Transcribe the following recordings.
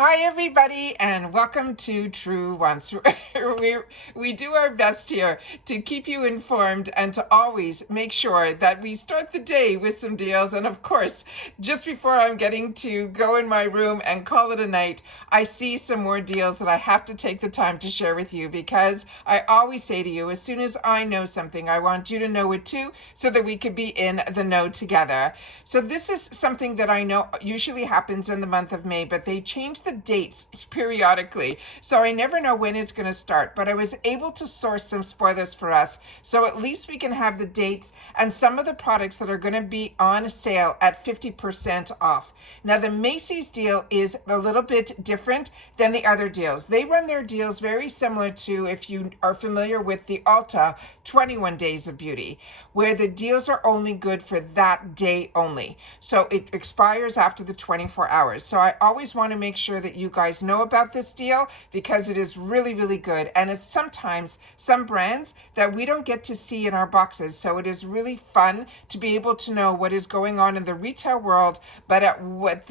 Hi, everybody, and welcome to Truewants. We do our best here to keep you informed and to always make sure that we start the day with some deals. And of course, just before I'm getting to go in my room and call it a night, I see some more deals that I have to take the time to share with you, because I always say to you, as soon as I know something, I want you to know it too, so that we could be in the know together. So this is something that I know usually happens in the month of May, but they change the dates periodically, so I never know when it's going to start. But I was able to source some spoilers for us, so at least we can have the dates and some of the products that are going to be on sale at 50% off. Now, the Macys deal is a little bit different than the other deals. They run their deals very similar to, if you are familiar with the Ulta 21 Days of Beauty, where the deals are only good for that day only. So it expires after the 24 hours. So I always want to make sure that you guys know about this deal, because it is really, really good. And it's sometimes some brands that we don't get to see in our boxes. So it is really fun to be able to know what is going on in the retail world, but at what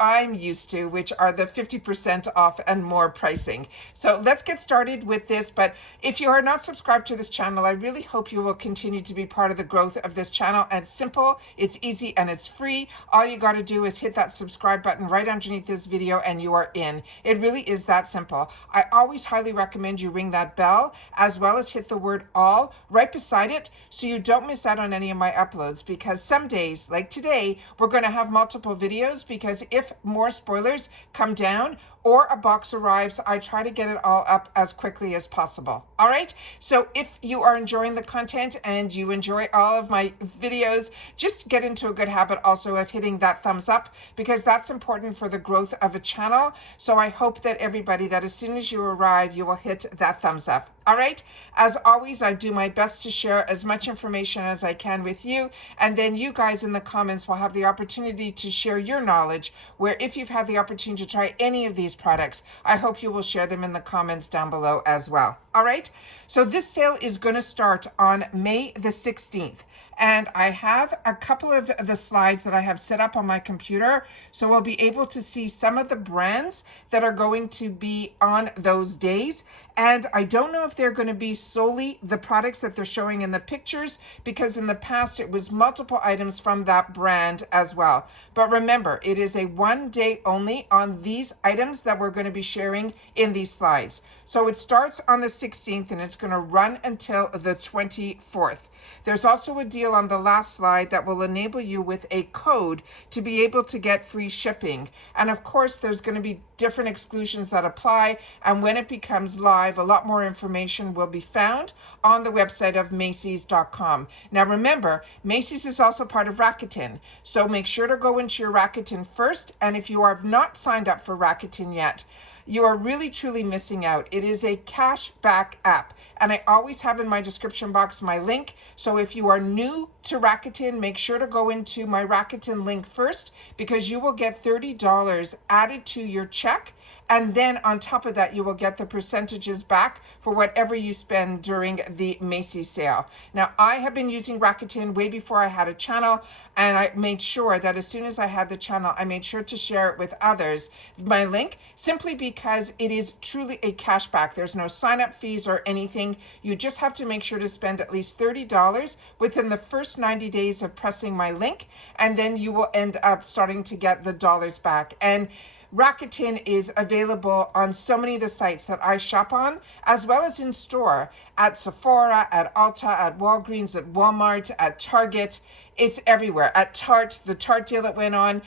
I'm used to, which are the 50% off and more pricing. So let's get started with this. But if you are not subscribed to this channel, I really hope you will continue to be part of the growth of this channel. And it's simple, it's easy, and it's free. All you got to do is hit that subscribe button right underneath this video and you are in. It really is that simple. I always highly recommend you ring that bell, as well as hit the word all right beside it, so you don't miss out on any of my uploads, because some days, like today, we're going to have multiple videos, because if more spoilers come down or a box arrives, I try to get it all up as quickly as possible. All right. So if you are enjoying the content and you enjoy all of my videos, just get into a good habit also of hitting that thumbs up, because that's important for the growth of a channel. So I hope that everybody, that as soon as you arrive, you will hit that thumbs up. All right. As always, I do my best to share as much information as I can with you. And then you guys in the comments will have the opportunity to share your knowledge, where if you've had the opportunity to try any of these products, I hope you will share them in the comments down below as well. All right. So this sale is going to start on May the 16th. And I have a couple of the slides that I have set up on my computer, so we'll be able to see some of the brands that are going to be on those days. And I don't know if they're going to be solely the products that they're showing in the pictures, because in the past it was multiple items from that brand as well. But remember, it is a 1 day only on these items that we're going to be sharing in these slides. So it starts on the 16th and it's going to run until the 24th. There's also a deal on the last slide that will enable you with a code to be able to get free shipping. And of course, there's going to be different exclusions that apply. And when it becomes live, a lot more information will be found on the website of Macys.com. Now remember, Macys is also part of Rakuten. So make sure to go into your Rakuten first. And if you are not signed up for Rakuten yet, you are really truly missing out. It is a cash back app. And I always have in my description box my link. So if you are new to Rakuten, make sure to go into my Rakuten link first, because you will get $30 added to your check. And then on top of that, you will get the percentages back for whatever you spend during the Macys sale. Now, I have been using Rakuten way before I had a channel, and I made sure that as soon as I had the channel, I made sure to share it with others, my link, simply because it is truly a cashback. There's no sign-up fees or anything. You just have to make sure to spend at least $30 within the first 90 days of pressing my link, and then you will end up starting to get the dollars back. And Rakuten is available on so many of the sites that I shop on, as well as in store at Sephora, at Ulta, at Walgreens, at Walmart, at Target. It's everywhere. At Tarte, the Tarte deal that went on,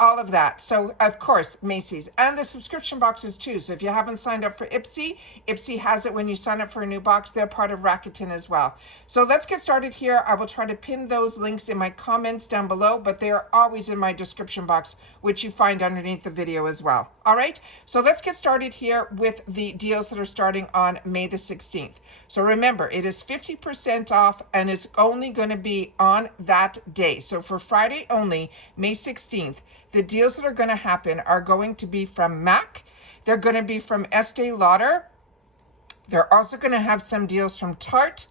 all of that. So, of course, Macys. And the subscription boxes, too. So if you haven't signed up for Ipsy has it when you sign up for a new box. They're part of Rakuten as well. So let's get started here. I will try to pin those links in my comments down below, but they are always in my description box, which you find underneath the video as well. All right. So let's get started here with the deals that are starting on May the 16th. So remember, it is 50% off, and it's only going to be on that day. So for Friday only, May 16th, the deals that are going to happen are going to be from MAC. They're going to be from Estee Lauder. They're also going to have some deals from Tarte,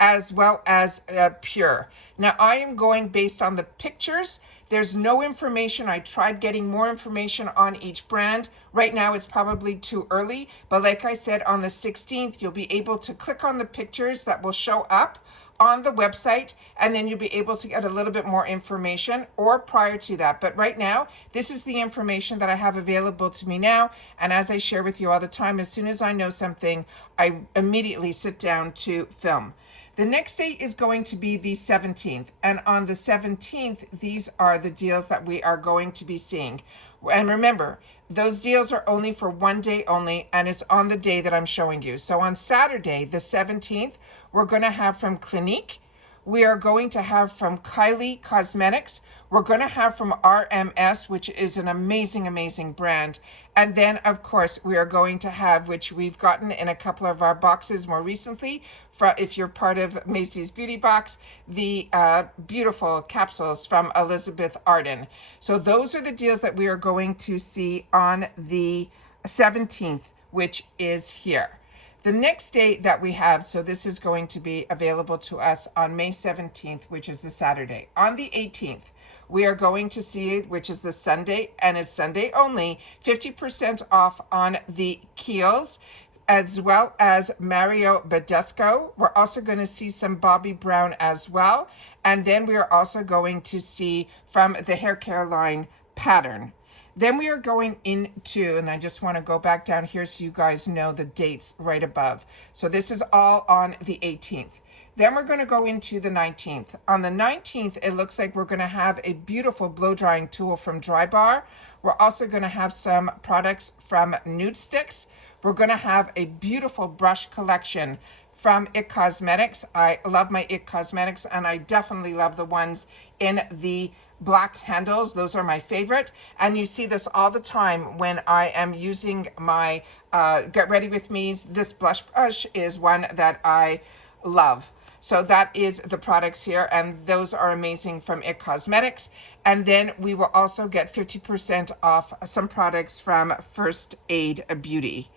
as well as Pure. Now, I am going based on the pictures There's no information. I tried getting more information on each brand. Right now it's probably too early, but like I said, on the 16th, you'll be able to click on the pictures that will show up on the website, and then you'll be able to get a little bit more information, or prior to that. But right now, this is the information that I have available to me now. And as I share with you all the time, as soon as I know something, I immediately sit down to film. The next date is going to be the 17th. And on the 17th, these are the deals that we are going to be seeing. And remember, those deals are only for one day only, and it's on the day that I'm showing you. So on Saturday, the 17th, we're going to have from Clinique. We are going to have from Kylie Cosmetics. We're going to have from RMS, which is an amazing, amazing brand. And then, of course, we are going to have, which we've gotten in a couple of our boxes more recently, if you're part of Macys Beauty Box, the beautiful capsules from Elizabeth Arden. So those are the deals that we are going to see on the 17th, which is here. The next day that we have, so this is going to be available to us on May 17th, which is the Saturday. On the 18th, we are going to see, which is the Sunday, and it's Sunday only, 50% off on the Kiehl's, as well as Mario Badescu. We're also going to see some Bobbi Brown as well. And then we are also going to see from the hair care line Pattern. Then we are going into, and I just want to go back down here so you guys know the dates right above. So this is all on the 18th. Then we're going to go into the 19th. On the 19th, it looks like we're going to have a beautiful blow drying tool from Drybar. We're also going to have some products from Nude Sticks. We're going to have a beautiful brush collection from IT Cosmetics. I love my IT Cosmetics, and I definitely love the ones in the black handles. Those are my favorite. And you see this all the time when I am using my Get Ready With Me's. This blush brush is one that I love. So that is the products here, and those are amazing from IT Cosmetics. And then we will also get 50% off some products from First Aid Beauty.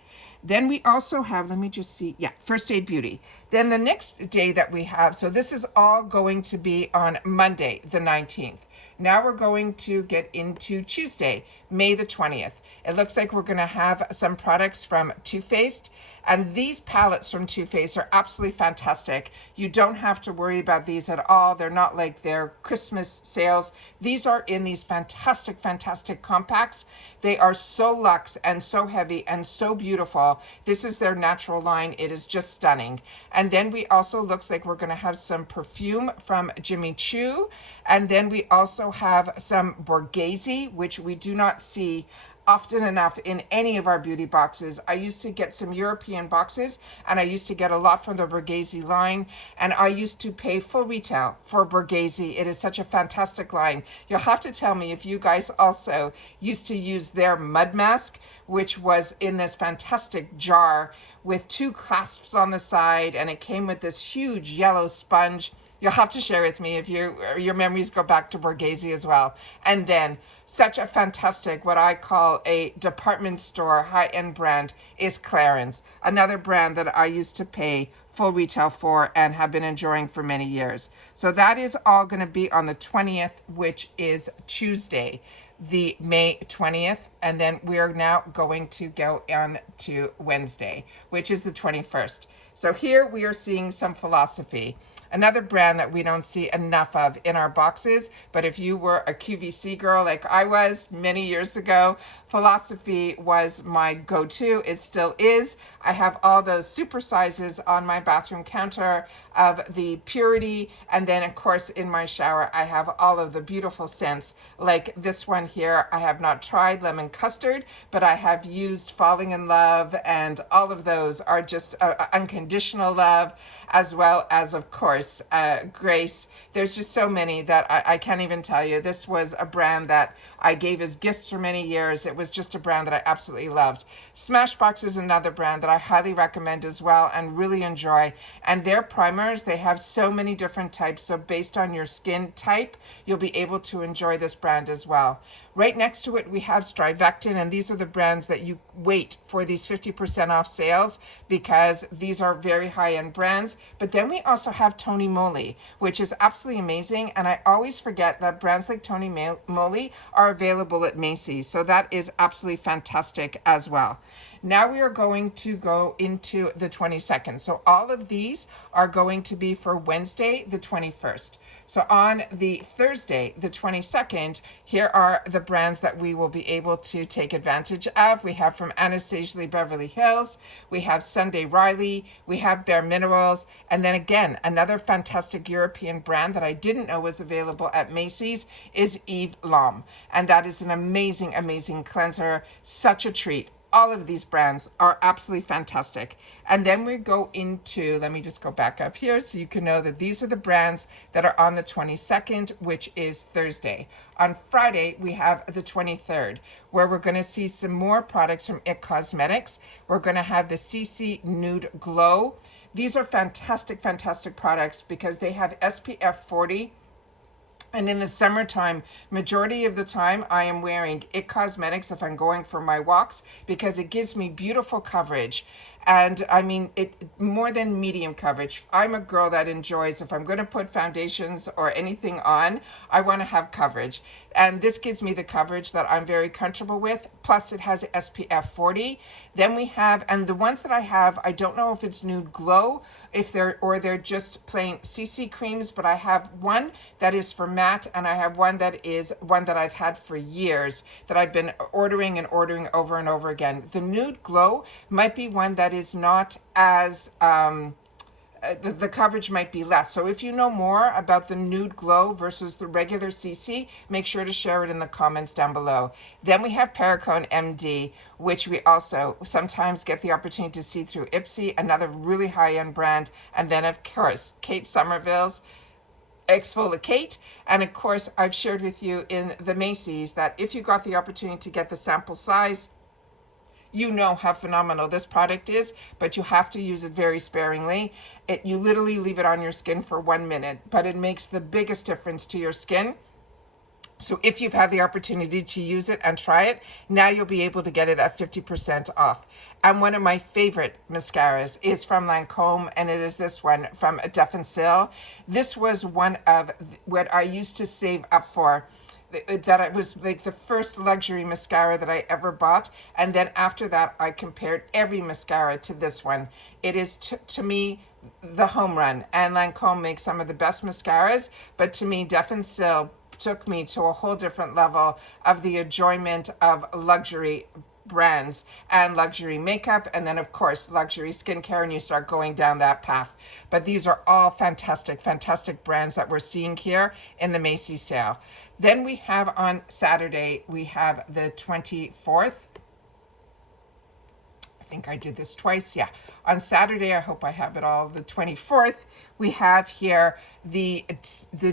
Then we also have, let me just see, yeah, First Aid Beauty. Then the next day that we have, so this is all going to be on Monday, the 19th. Now we're going to get into Tuesday, May the 20th. It looks like we're going to have some products from Too Faced. And these palettes from Too Faced are absolutely fantastic. You don't have to worry about these at all. They're not like their Christmas sales. These are in these fantastic, fantastic compacts. They are so luxe and so heavy and so beautiful. This is their natural line. It is just stunning. And then we also, looks like we're going to have some perfume from Jimmy Choo. And then we also have some Borghese, which we do not see often enough in any of our beauty boxes. I used to get some European boxes, and I used to get a lot from the Borghese line, and I used to pay full retail for Borghese. It is such a fantastic line. You'll have to tell me if you guys also used to use their mud mask, which was in this fantastic jar with two clasps on the side, and it came with this huge yellow sponge. You'll have to share with me if your memories go back to Borghese as well. And then such a fantastic, what I call a department store high-end brand, is Clarins, another brand that I used to pay full retail for and have been enjoying for many years. So that is all going to be on the 20th, which is Tuesday, the May 20th. And then we're now going to go on to Wednesday, which is the 21st. So here we are seeing some Philosophy, another brand that we don't see enough of in our boxes. But if you were a QVC girl like I was many years ago, Philosophy was my go-to. It still is. I have all those super sizes on my bathroom counter of the Purity. And then, of course, in my shower, I have all of the beautiful scents like this one here. I have not tried Lemon Custard, but I have used Falling in Love, and all of those are just unconditional love, as well as, of course, Grace. There's just so many that I can't even tell you. This was a brand that I gave as gifts for many years. It was just a brand that I absolutely loved. Smashbox is another brand that I highly recommend as well and really enjoy. And their primers, they have so many different types. So based on your skin type, you'll be able to enjoy this brand as well. Right next to it, we have Strivectin, and these are the brands that you wait for these 50% off sales because these are very high-end brands. But then we also have Tony Moly, which is absolutely amazing. And I always forget that brands like Tony Moly are available at Macys. So that is absolutely fantastic as well. Now we are going to go into the 22nd. So all of these are going to be for Wednesday, the 21st. So on the Thursday, the 22nd, here are the brands that we will be able to take advantage of. We have from Anastasia Beverly Hills, we have Sunday Riley, we have Bare Minerals, and then again, another fantastic European brand that I didn't know was available at Macys is Eve Lom. And that is an amazing, amazing cleanser, such a treat. All of these brands are absolutely fantastic. And then we go into, let me just go back up here so you can know that these are the brands that are on the 22nd, which is Thursday. On Friday, we have the 23rd, where we're going to see some more products from IT Cosmetics. We're going to have the CC Nude Glow. These are fantastic, fantastic products because they have SPF 40. And in the summertime, majority of the time, I am wearing IT Cosmetics if I'm going for my walks because it gives me beautiful coverage. And I mean, it more than medium coverage. I'm a girl that enjoys, if I'm going to put foundations or anything on, I want to have coverage. And this gives me the coverage that I'm very comfortable with. Plus it has SPF 40. Then we have, and the ones that I have, I don't know if it's Nude Glow, if they're just plain CC creams, but I have one that is for matte, and I have one that is one that I've had for years that I've been ordering and ordering over and over again. The Nude Glow might be one that is not as the coverage might be less. So if you know more about the Nude Glow versus the regular CC, make sure to share it in the comments down below. Then we have Perricone MD, which we also sometimes get the opportunity to see through Ipsy, another really high-end brand. And then of course, Kate Somerville's Exfoliate. And of course, I've shared with you in the Macys that if you got the opportunity to get the sample size, you know how phenomenal this product is, but you have to use it very sparingly. You literally leave it on your skin for 1 minute, but it makes the biggest difference to your skin. So if you've had the opportunity to use it and try it, now you'll be able to get it at 50% off. And one of my favorite mascaras is from Lancome, and it is this one from Def & Sil. This was one of what I used to save up for. That it was like the first luxury mascara that I ever bought. And then after that, I compared every mascara to this one. It is, to me, the home run. And Lancome makes some of the best mascaras. But to me, Def & Sil took me to a whole different level of the enjoyment of luxury brands and luxury makeup, and then of course luxury skincare, and you start going down that path. But these are all fantastic, fantastic brands that we're seeing here in the Macys sale. Then we have on Saturday, we have the 24th. I think I did this twice. Yeah. On Saturday, I hope I have it all. The 24th, we have here the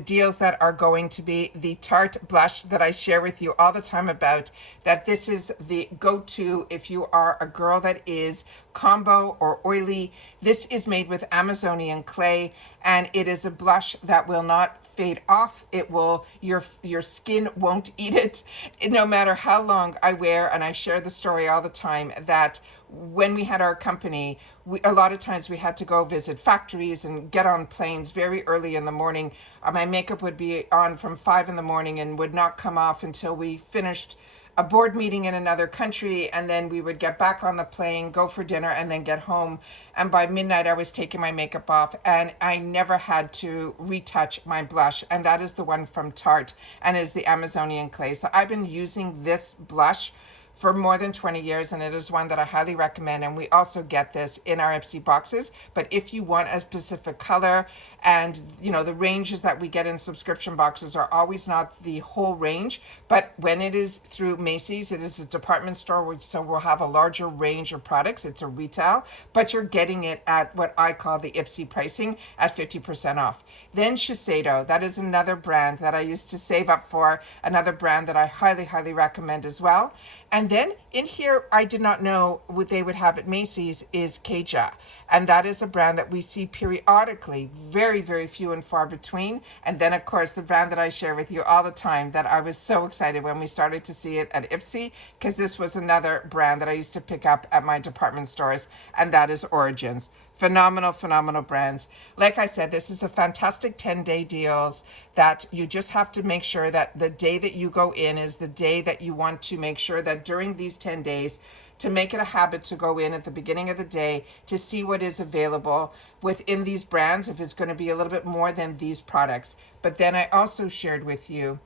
deals that are going to be the Tarte blush that I share with you all the time about, that this is the go-to if you are a girl that is combo or oily. This is made with Amazonian clay, and it is a blush that will not fade off. It will, your skin won't eat it no matter how long I wear. And I share the story all the time that when we had our company, a lot of times we had to go visit factories and get on planes very early in the morning. My makeup would be on from 5 in the morning and would not come off until we finished a board meeting in another country, and then we would get back on the plane, go for dinner, and then get home. And by midnight, I was taking my makeup off, and I never had to retouch my blush. And that is the one from Tarte, and is the Amazonian clay. So I've been using this blush for more than 20 years, and it is one that I highly recommend. And we also get this in our Ipsy boxes. But if you want a specific color, and the ranges that we get in subscription boxes are always not the whole range, but when it is through Macys, it is a department store, so we'll have a larger range of products. It's a retail, but you're getting it at what I call the Ipsy pricing at 50% off. Then Shiseido, that is another brand that I used to save up for, another brand that I highly, highly recommend as well. And And then in here, I did not know what they would have at Macys is Keja. And that is a brand that we see periodically, very, very few and far between. And then, of course, the brand that I share with you all the time that I was so excited when we started to see it at Ipsy, because this was another brand that I used to pick up at my department stores, and that is Origins. Phenomenal, phenomenal brands. Like I said, this is a fantastic 10-day deals that you just have to make sure that the day that you go in is the day that you want to make sure that during these 10 days, to make it a habit to go in at the beginning of the day to see what is available within these brands, if it's going to be a little bit more than these products. But then I also shared with you,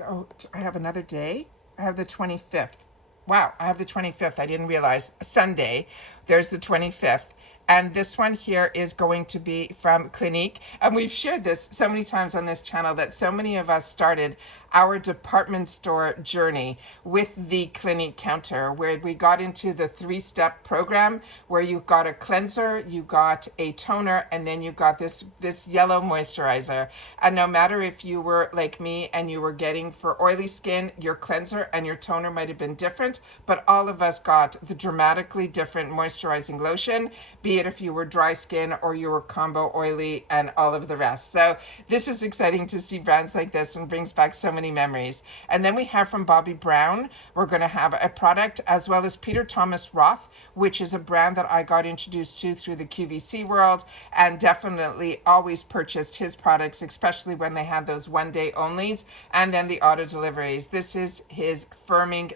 oh, I have another day. I have the 25th. Wow, I have the 25th. I didn't realize. Sunday, there's the 25th. And this one here is going to be from Clinique. And we've shared this so many times on this channel that so many of us started our department store journey with the Clinique counter, where we got into the 3-step program where you got a cleanser, you got a toner, and then you got this yellow moisturizer. And no matter if you were like me and you were getting for oily skin, your cleanser and your toner might have been different, but all of us got the dramatically different moisturizing lotion, be it if you were dry skin or you were combo oily and all of the rest. So this is exciting to see brands like this and brings back so many memories. And then we have from Bobbi Brown, we're going to have a product, as well as Peter Thomas Roth, which is a brand that I got introduced to through the QVC world, and definitely always purchased his products, especially when they had those 1-day onlys and then the auto deliveries. This is his firming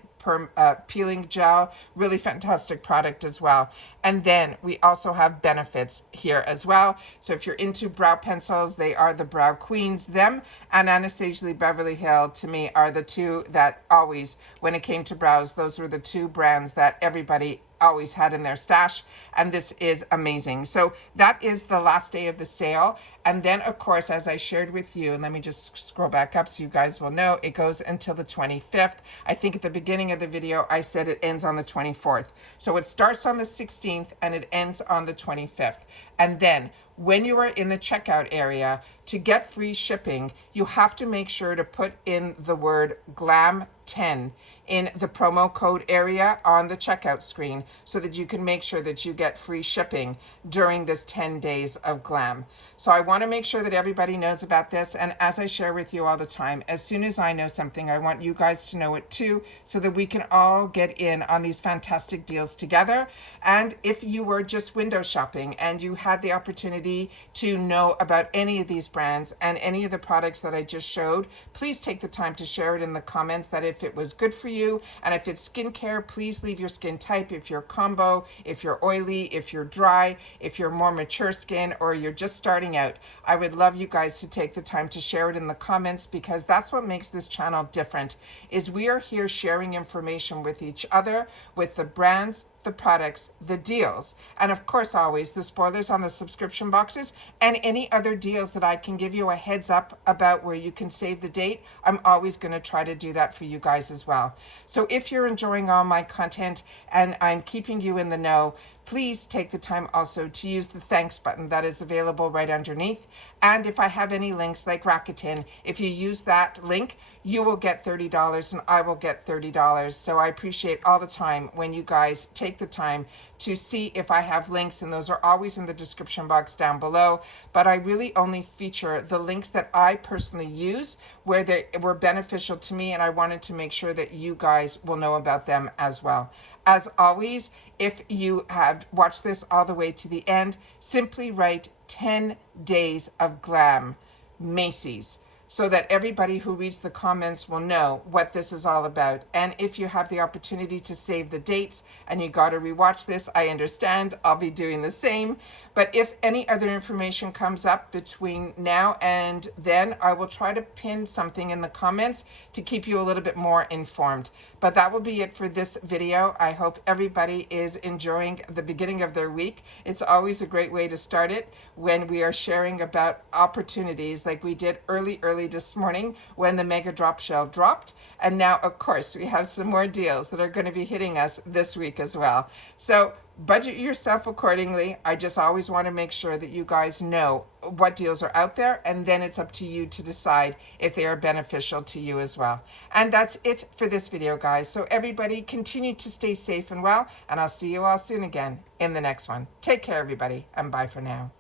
peeling gel, really fantastic product as well. And then we also have Benefits here as well. So if you're into brow pencils, they are the Brow Queens. Them and Anastasia Beverly Hill, to me, are the two that always, when it came to brows, those were the two brands that everybody always had in their stash, and this is amazing. So that is the last day of the sale. And then, of course, as I shared with you, and let me just scroll back up so you guys will know, it goes until the 25th. I think at the beginning of the video, I said it ends on the 24th. So it starts on the 16th and it ends on the 25th. And then when you are in the checkout area, to get free shipping, you have to make sure to put in the word GLAM10 in the promo code area on the checkout screen so that you can make sure that you get free shipping during this 10 days of Glam. So I want to make sure that everybody knows about this. And as I share with you all the time, as soon as I know something, I want you guys to know it too, so that we can all get in on these fantastic deals together. And if you were just window shopping and you had the opportunity to know about any of these brands and any of the products that I just showed, please take the time to share it in the comments, that if it was good for you, and if it's skincare, please leave your skin type, if you're combo, if you're oily, if you're dry, if you're more mature skin, or you're just starting out. I would love you guys to take the time to share it in the comments, because that's what makes this channel different, is we are here sharing information with each other, with the brands, the products, the deals, and of course always the spoilers on the subscription boxes and any other deals that I can give you a heads up about where you can save the date. I'm always going to try to do that for you guys as well. So if you're enjoying all my content and I'm keeping you in the know, please take the time also to use the thanks button that is available right underneath. And if I have any links like Rakuten, if you use that link, you will get $30 and I will get $30. So I appreciate all the time when you guys take the time to see if I have links, and those are always in the description box down below. But I really only feature the links that I personally use where they were beneficial to me, and I wanted to make sure that you guys will know about them as well. As always, if you have watched this all the way to the end, simply write 10 days of Glam, Macys, so that everybody who reads the comments will know what this is all about. And if you have the opportunity to save the dates and you got to rewatch this, I understand. I'll be doing the same. But if any other information comes up between now and then, I will try to pin something in the comments to keep you a little bit more informed. But that will be it for this video. I hope everybody is enjoying the beginning of their week. It's always a great way to start it when we are sharing about opportunities like we did early this morning when the Mega Drop Shell dropped. And now, of course, we have some more deals that are going to be hitting us this week as well. So budget yourself accordingly. I just always want to make sure that you guys know what deals are out there, and then it's up to you to decide if they are beneficial to you as well. And that's it for this video, guys. So everybody continue to stay safe and well, and I'll see you all soon again in the next one. Take care, everybody, and bye for now.